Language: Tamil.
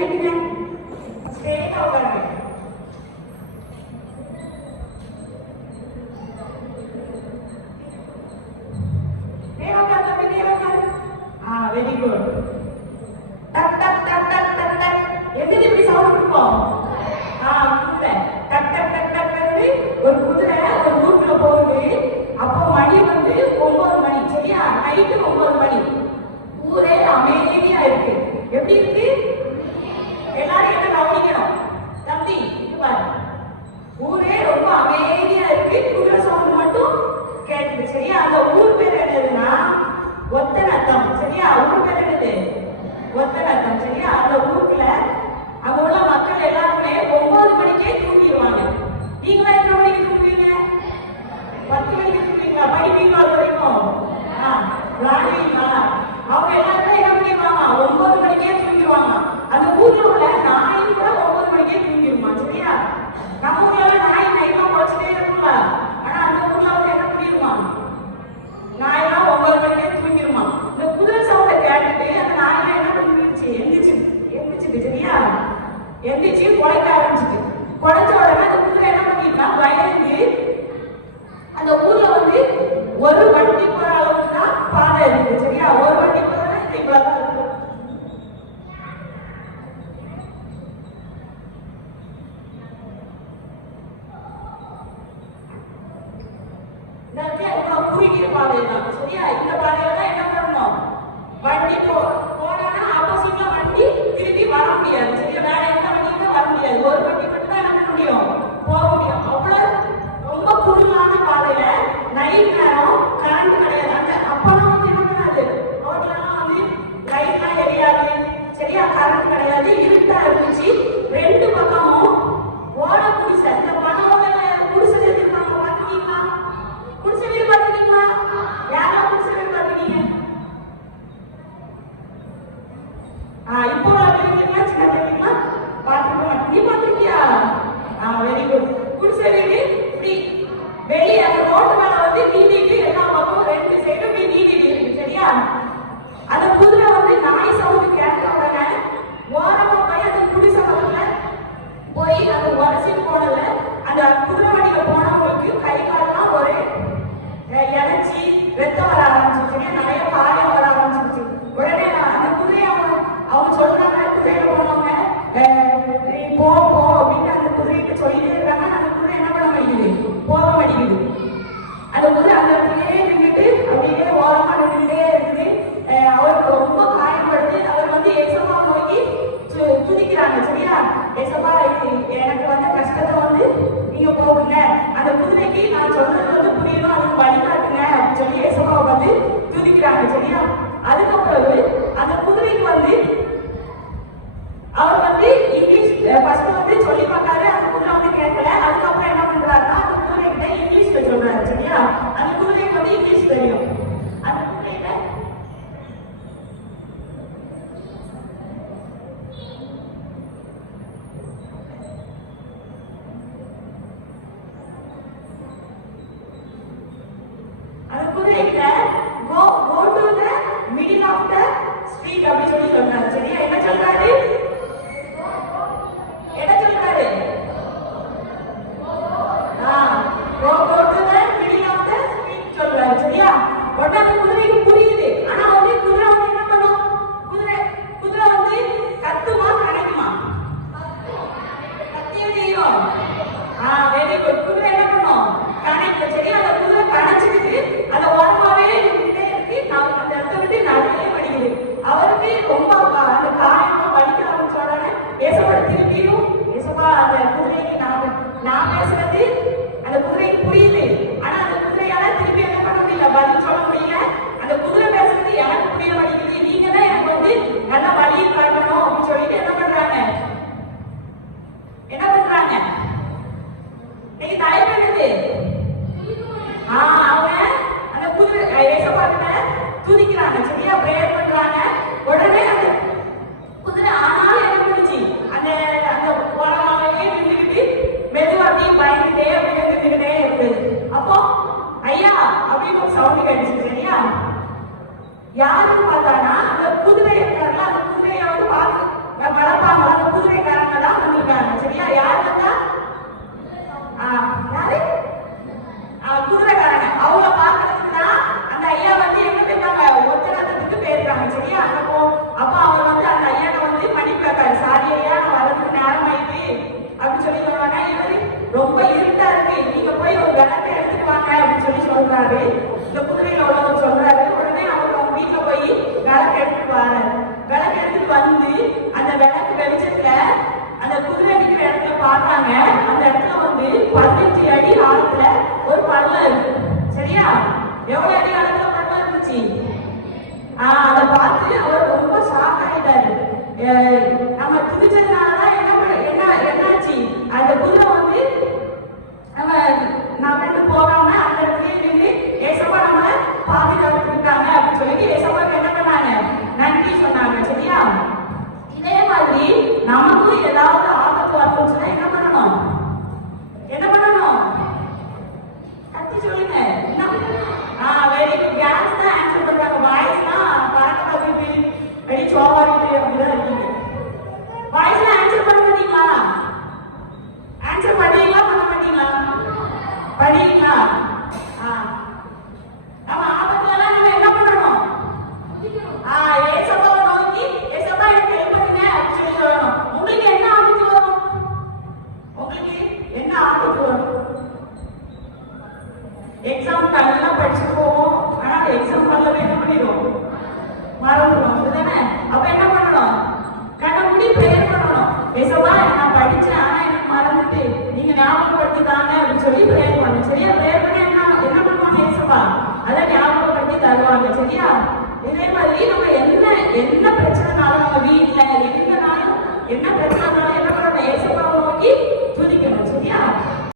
வெரி குட் டக் டக் டக் டக் டக் டக் எதுக்கு இப்படி சவுண்ட் ஆ குதிரை டக் டக் டக் டக் ஒரு குதிரை ஒரு ரூட்ல போகுது அப்போ மணி வந்து ஒன்பது மணி சரியா நைட்டு ஒன்பது மணி ஊரே அமைதியா இருக்கு எப்படி இருக்கு எல்லாரும் என்ன கவனிக்கணும். தம்பி இங்க பாரு. ஊரே ரொம்ப அமைதியா இருக்கு. குதிரை சவுண்ட் மட்டும் கேட்குது சரியா? அந்த ஊர் பேர் என்னதுன்னா ஒத்தநத்தம் சரியா? ஊர் பேர் என்னது? ஒத்தநத்தம் சரியா? அந்த ஊருக்குள்ள அங்க உள்ள மக்கள் எல்லாருமே ஒன்பது மணிக்கே தூங்கிடுவாங்க. நீங்களா எத்தனை மணிக்கு தூங்குவீங்க? பத்து மணிக்கு தூங்குவீங்களா? படிப்பீங்களா அது வரைக்கும்? ஆ, விளையாடுவீங்களா அவங்க எல்லாருமே என்ன பண்ணிடுவாங்க? ஒன்பது மணிக்கே அந்த ஊர்ல உள்ள நாய் கூட ஒன்பது மணிக்கே தூங்கிடுமா சரியா நம்ம ஊர்ல நாய் நைட்ல குறைச்சிட்டே இருக்கும்ல ஆனா அந்த ஊர்ல வந்து என்ன பண்ணிடுவாங்க நாயெல்லாம் ஒன்பது மணிக்கே தூங்கிடுமா இந்த குதிரை சவுண்ட கேட்டுட்டு அந்த நாயெல்லாம் என்ன பண்ணிடுச்சு எந்திரிச்சு எந்திரிச்சுது சரியா எந்திரிச்சு குறைக்க ஆரம்பிச்சுது குறைச்ச உடனே அந்த குதிரை என்ன பண்ணிருக்கா பயந்து அந்த ஊர்ல வந்து ஒரு வண்டி போற அளவுக்கு தான் பாதை இருக்கு சரியா ஒரு வண்டி போறதுனா இந்த இவ்வளவுதான் இருக்கும் இந்த இடத்துல இவ்வளவு தான் சரியா இந்த பாதையில தான் என்ன பண்ணணும் வண்டி போ போனா ஆப்போசிட்ல வண்டி திருப்பி வர முடியாது சரியா வேற எந்த வண்டியுமே வர முடியாது ஒரு வண்டி மட்டும் தான் என்ன பண்ண முடியும் போக முடியும் அவ்வளவு ரொம்ப குறுகலான பாதையில நைட் நேரம் கரண்ட் கிடையாது அந்த அப்பெல்லாம் வந்து என்ன பண்ணாது ரோட்லலாம் வந்து லைட்லாம் எரியாது சரியா கரண்ட் கிடையாது இருட்டா இருந்துச்சு ரெண்டு பக்கமும் ஓட குடிசை இந்த பணம் குடிசை இருக்காங்க பாத்துக்கீங்களா குடிசை வீடு பாத்துக்கீங்களா யாரெல்லாம் குடிசை வீடு பாத்துக்கீங்க ஆ இப்போ பாத்துருக்கீங்களா சின்ன பிள்ளைங்களா பாத்துக்க மாட்டேன் நீ பாத்துருக்கியா ஆ வெரி குட் குடிசை வீடு இப்படி வெளியே அந்த ரோட்டு மேல வந்து நீட்டிட்டு எல்லா பக்கமும் ரெண்டு சைடும் இப்படி நீட்டிட்டு இருக்கு சரியா? அந்த குதிரை வந்து நாய் சவுண்ட் கேட்ட உடனே ஓரமா போய் அந்த குடிசை பக்கத்துல போய் அந்த உரசிட்டு போனதுல அந்த குதிரை வண்டியில போனவங்களுக்கு கை காலெல்லாம் ஒரு அஹ், இளைச்சி ரத்தம் வர ஆரம்பிச்சிருச்சு சரியா? நிறைய காயம் வர ஆரம்பிச்சிருச்சு உடனே நான் அந்த குதிரையை அவங்க அவங்க சொல்றாங்க குதிரையில போனவங்க அஹ், நீ போ போ அப்படின்னு அந்த குதிரைகிட்ட சொல்லிட்டே இருக்காங்க அந்த குதிரை என்ன பண்ண மாட்டேங்குது போக மாட்டேங்குது அந்த குதிரை அந்த இடத்துலயே நின்றுட்டு அப்படியே ஓரமா நின்றுட்டே இருக்குது அஹ் அவருக்கு ரொம்ப காயப்படுது அவர் வந்து ஏசப்பா நோக்கி து- துதிக்கிறாங்க சரியா ஏசப்பா இது எனக்கு வந்த கஷ்டத்தை வந்து நீங்க போகுங்க அந்த குதிரைக்கு நான் சொல்றது வந்து புரியணும் அதுக்கு வழிகாட்டுங்க அப்படின்னு சொல்லி ஏசப்பாவை வந்து சரியா? அதுக்கப்புறம் அந்த குதிரைக்கு வந்து துதிக்கிறாங்க. சரியா? பிரேயர் பண்றாங்க. உடனே அந்த குதிரை ஆனாலும் என்ன பண்ணுச்சு? அந்த அந்த உலகமாவே நின்றுக்கிட்டு மெதுவாட்டி பயந்துட்டே அப்படியே நின்றுக்கிட்டே இருக்குது. அப்போ ஐயா அப்படின்னு ஒரு சவுண்ட் கேட்டுச்சு. சரியா? யாருக்கு பார்த்தானா? அந்த குதிரை இருக்காருல அந்த குதிரையை வந்து பார்த்து வளர்ப்பாங்களா அந்த குதிரைக்காரங்க தான் வந்திருக்காங்க. சரியா? யார் வந்தா சொல்லி சொல்றாரு. இந்த குதிரை உள்ளவர் சொல்றாரு உடனே அவர் அவங்க வீட்டுல போய் விளக்கு எடுத்துட்டு வராரு. விளக்கு எடுத்துட்டு வந்து அந்த விளக்கு வெளிச்சத்துல அந்த குதிரை நிற்கிற இடத்துல பார்த்தாங்க. அந்த இடத்துல வந்து பதினஞ்சு அடி ஆழத்துல ஒரு பள்ளம் இருக்கு. சரியா? எவ்வளவு அடி ஆழத்துல பள்ளம் இருந்துச்சு? ஆஹ் அதை பார்த்து அவர் ரொம்ப ஷாக் ஆயிட்டாரு. நம்ம இதே மாதிரி நம்ம என்ன என்ன பிரச்சனைனாலும் நம்ம வீட்டுல எங்கனாலும் என்ன பிரச்சனைனாலும் என்ன பண்ணணும்? ஏசப்பாவை நோக்கி துதிக்கணும் சரியா?